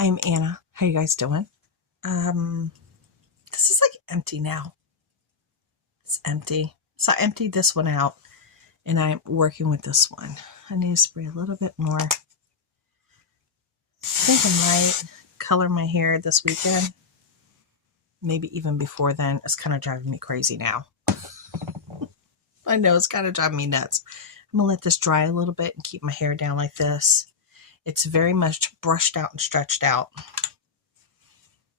I'm Anna. How you guys doing? This is like empty now. It's empty. So I emptied this one out and I'm working with this one. I need to spray a little bit more. I think I might color my hair this weekend. Maybe even before then. It's kind of driving me crazy now. I know it's kind of driving me nuts. I'm going to let this dry a little bit and keep my hair down like this. It's very much brushed out and stretched out.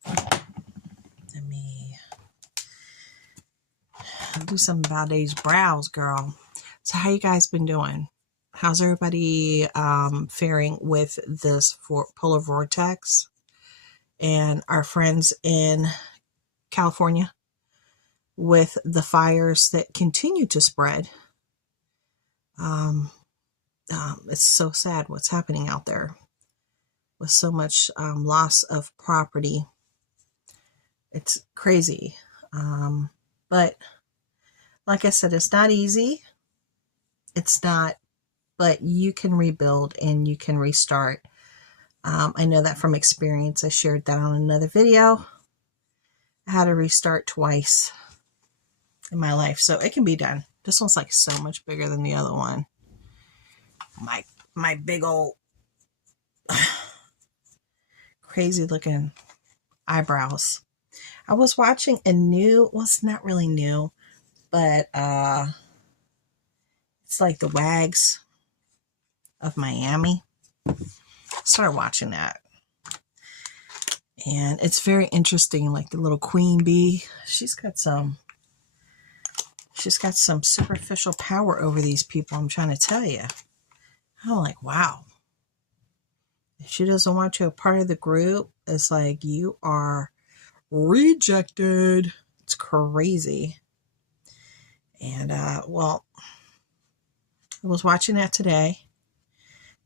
Let me do something about these brows, girl. So how you guys been doing? How's everybody faring with this polar vortex and our friends in California with the fires that continue to spread? It's so sad what's happening out there with so much loss of property. It's crazy. But like I said, it's not easy. It's not, but you can rebuild and you can restart. I know that from experience. I shared that on another video. I had to restart twice in my life, so it can be done. This one's like so much bigger than the other one. My big old crazy looking eyebrows. I was watching a new, well, it's not really new, but it's like the Wags of Miami. Started watching that. And it's very interesting, like the little queen bee. She's got some superficial power over these people, I'm trying to tell you. I'm like, wow. If she doesn't want you a part of the group, it's like you are rejected. It's crazy. And well, I was watching that today.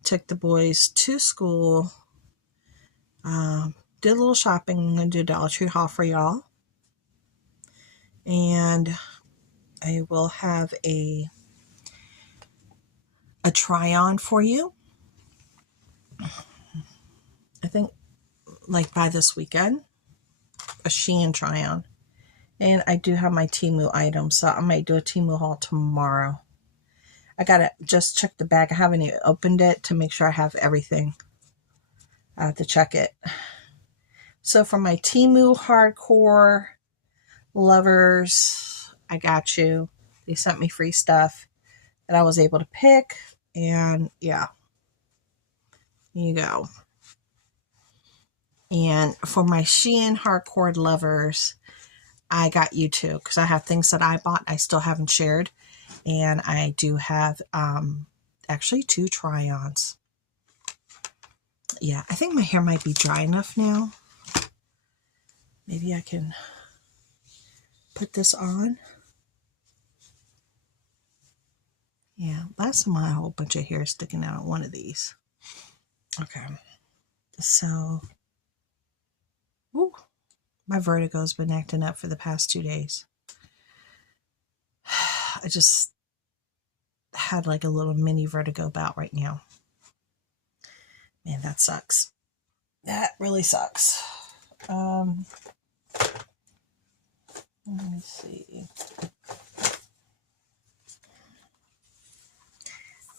Took the boys to school. Did a little shopping. I'm going to do a Dollar Tree haul for y'all. And I will have a try on for you. I think like by this weekend, a Shein try on. And I do have my Temu items, so I might do a Temu haul tomorrow. I gotta just check the bag. I haven't even opened it to make sure I have everything. I have to check it. So for my Temu hardcore lovers, I got you. They sent me free stuff that I was able to pick. And yeah, here you go. And for my Shein hardcore lovers, I got you too, because I have things that I bought I still haven't shared. And I do have actually 2 try-ons. Yeah, I think my hair might be dry enough now. Maybe I can put this on. Yeah, last time I had a whole bunch of hair sticking out on one of these. Okay, so my vertigo's been acting up for the past 2 days. I just had like a little mini vertigo bout right now. Man, that sucks. That really sucks. Let me see.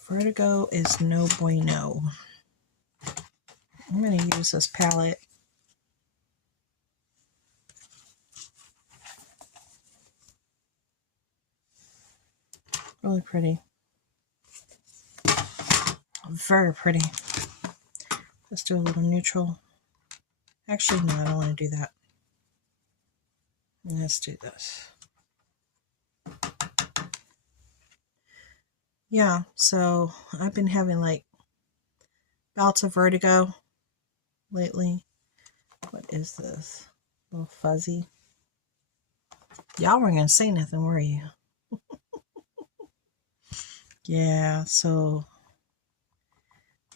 Vertigo is no bueno. I'm going to use this palette. Really pretty. Very pretty. Let's do a little neutral. Actually, no, I don't want to do that. Let's do this. Yeah, so I've been having like bouts of vertigo lately. What is this? A little fuzzy. Y'all weren't going to say nothing, were you? Yeah, so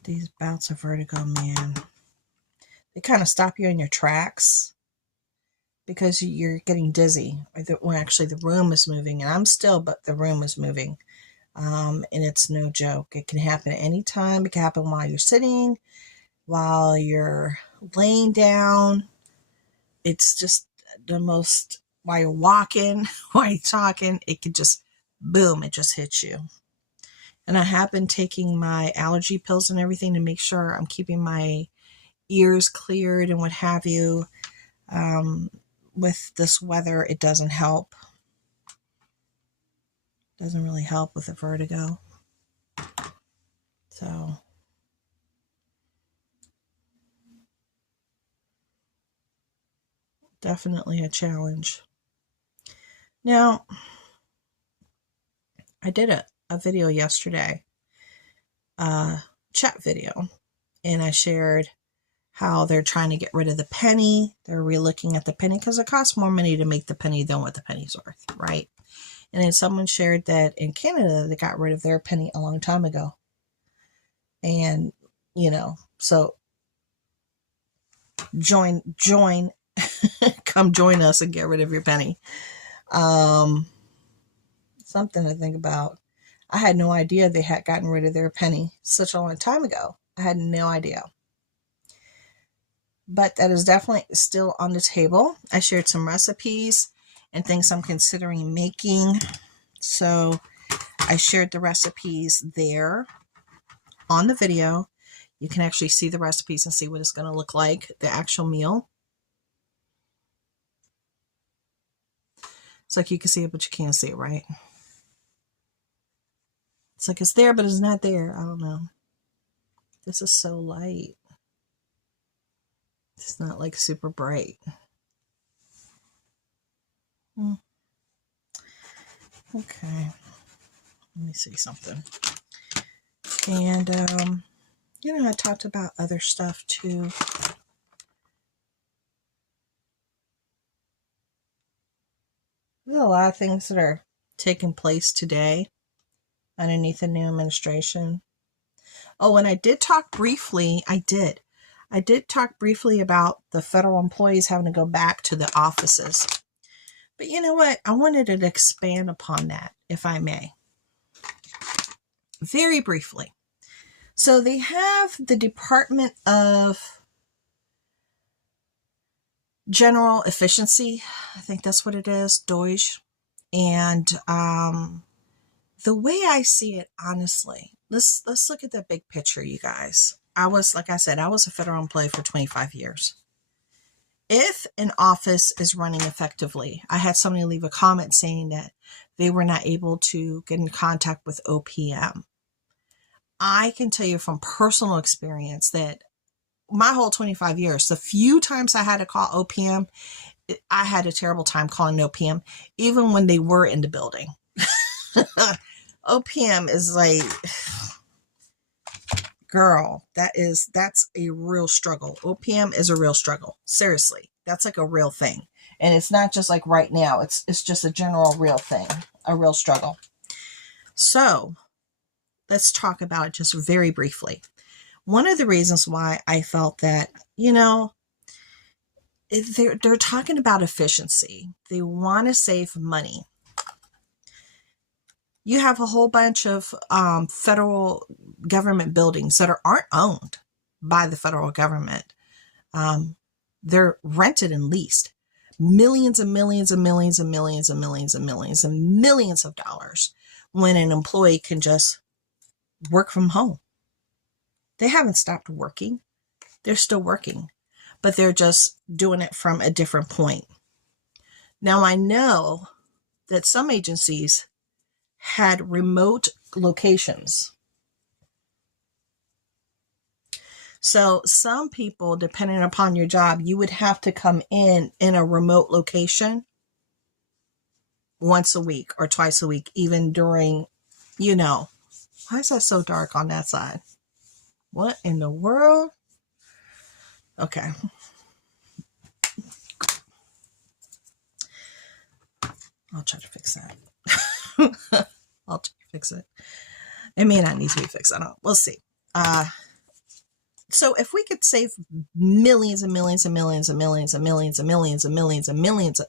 these bouts of vertigo, man, they kind of stop you in your tracks because you're getting dizzy. When actually the room is moving, and I'm still, but the room is moving. And it's no joke. It can happen at any time. It can happen while you're sitting, while you're laying down. It's just the most, while you're walking, while you're talking, it could just, boom, it just hits you. And I have been taking my allergy pills and everything to make sure I'm keeping my ears cleared and what have you. With this weather, it doesn't help. Doesn't really help with the vertigo. So definitely a challenge. Now, I did a video yesterday, chat video, and I shared how they're trying to get rid of the penny. They're relooking at the penny because it costs more money to make the penny than what the penny's worth, right? And then someone shared that in Canada, they got rid of their penny a long time ago. And, so join, come join us and get rid of your penny. Something to think about. I had no idea they had gotten rid of their penny such a long time ago. I had no idea. But that is definitely still on the table. I shared some recipes and things I'm considering making. So I shared the recipes there on the video. You can actually see the recipes and see what it's going to look like, the actual meal. It's like you can see it, but you can't see it, right? It's like it's there, but it's not there. I don't know. This is so light. It's not like super bright. Okay. Let me see something. And, I talked about other stuff too. There's a lot of things that are taking place today underneath the new administration. Oh, and I did talk briefly. I did talk briefly about the federal employees having to go back to the offices. But you know what? I wanted to expand upon that, if I may. Very briefly. So they have the Department of General Efficiency. I think that's what it is, DOGE. And the way I see it, honestly, let's look at the big picture, you guys. Like I said, I was a federal employee for 25 years. If an office is running effectively, I had somebody leave a comment saying that they were not able to get in contact with OPM. I can tell you from personal experience that my whole 25 years, the few times I had to call OPM, I had a terrible time calling OPM, even when they were in the building. OPM is like, girl, that's a real struggle. OPM is a real struggle. Seriously, that's like a real thing. And it's not just like right now. It's just a general real thing, a real struggle. So let's talk about it just very briefly. One of the reasons why I felt that, they're talking about efficiency. They want to save money. You have a whole bunch of federal government buildings that aren't owned by the federal government. They're rented and leased. Millions and millions and millions and millions and millions and millions and millions of dollars when an employee can just work from home. They haven't stopped working. They're still working, but they're just doing it from a different point. Now, I know that some agencies had remote locations. So some people, depending upon your job, you would have to come in a remote location once a week or twice a week, even during, why is that so dark on that side? What in the world? Okay. I'll try to fix that. I'll try to fix it. It may not need to be fixed. I don't know. We'll see. So if we could save millions and millions and millions and millions and millions and millions and millions and millions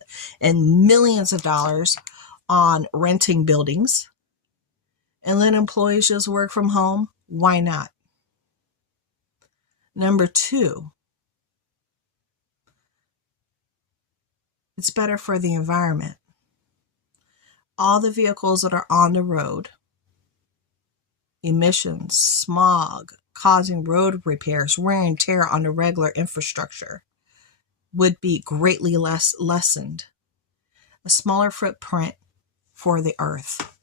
and millions of dollars on renting buildings and let employees just work from home, why not? Number two, It's better for the environment. All the vehicles that are on the road, emissions, smog, causing road repairs, wear and tear on the regular infrastructure would be greatly lessened. A smaller footprint for the earth.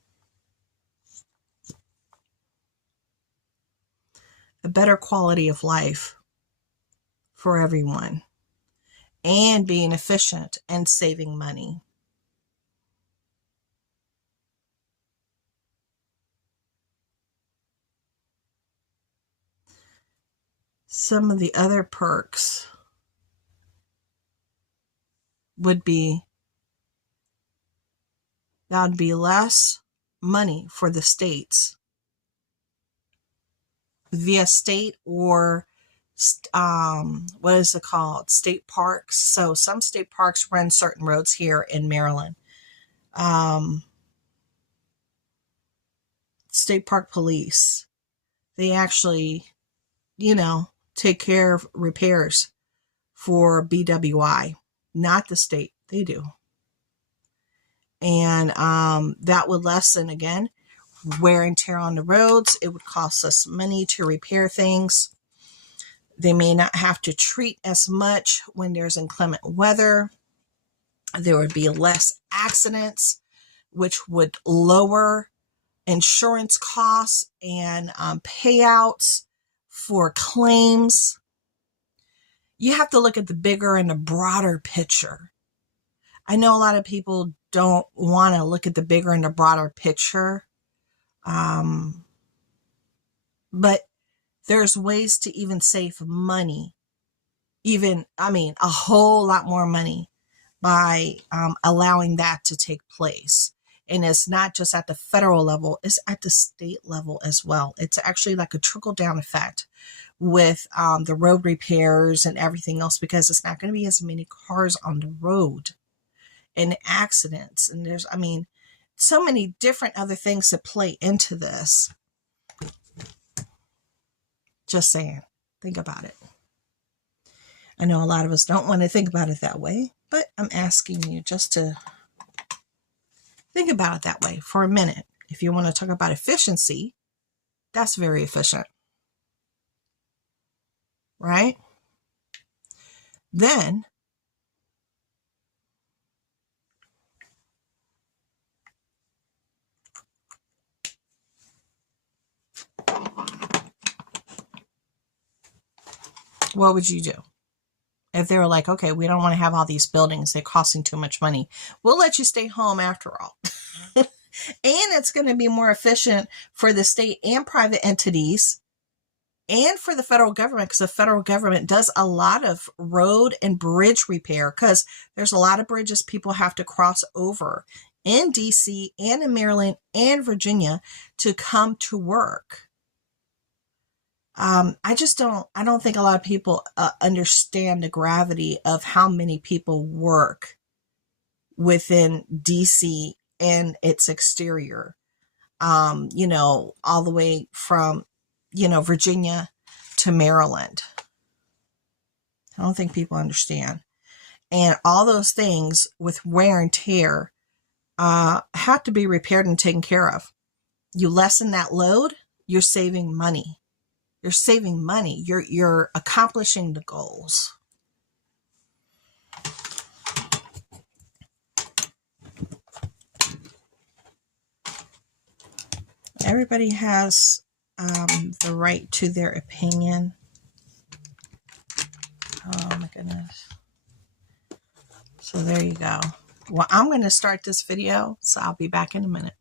A better quality of life for everyone. And being efficient and saving money. Some of the other perks would be that would be less money for the states via state or what is it called? State parks. So some state parks run certain roads here in Maryland. State park police, they actually, take care of repairs for BWI, not the state. They do. And that would lessen, again, wear and tear on the roads. It would cost us money to repair things. They may not have to treat as much when there's inclement weather. There would be less accidents, which would lower insurance costs and payouts for claims. You have to look at the bigger and the broader picture. I know a lot of people don't want to look at the bigger and the broader picture. But there's ways to even save money. A whole lot more money by allowing that to take place. And it's not just at the federal level, it's at the state level as well. It's actually like a trickle-down effect with the road repairs and everything else, because it's not going to be as many cars on the road and accidents. And there's, so many different other things that play into this. Just saying, think about it. I know a lot of us don't want to think about it that way, but I'm asking you just to think about it that way for a minute. If you want to talk about efficiency, that's very efficient. Right? Then, what would you do? If they were like, okay, we don't want to have all these buildings, they're costing too much money. We'll let you stay home after all. And it's going to be more efficient for the state and private entities and for the federal government, because the federal government does a lot of road and bridge repair, because there's a lot of bridges people have to cross over in DC and in Maryland and Virginia to come to work. I don't think a lot of people understand the gravity of how many people work within DC and its exterior, all the way from, Virginia to Maryland. I don't think people understand. And all those things with wear and tear have to be repaired and taken care of. You lessen that load, you're saving money. You're saving money. You're accomplishing the goals. Everybody has the right to their opinion. Oh my goodness. So there you go. Well, I'm going to start this video, so I'll be back in a minute.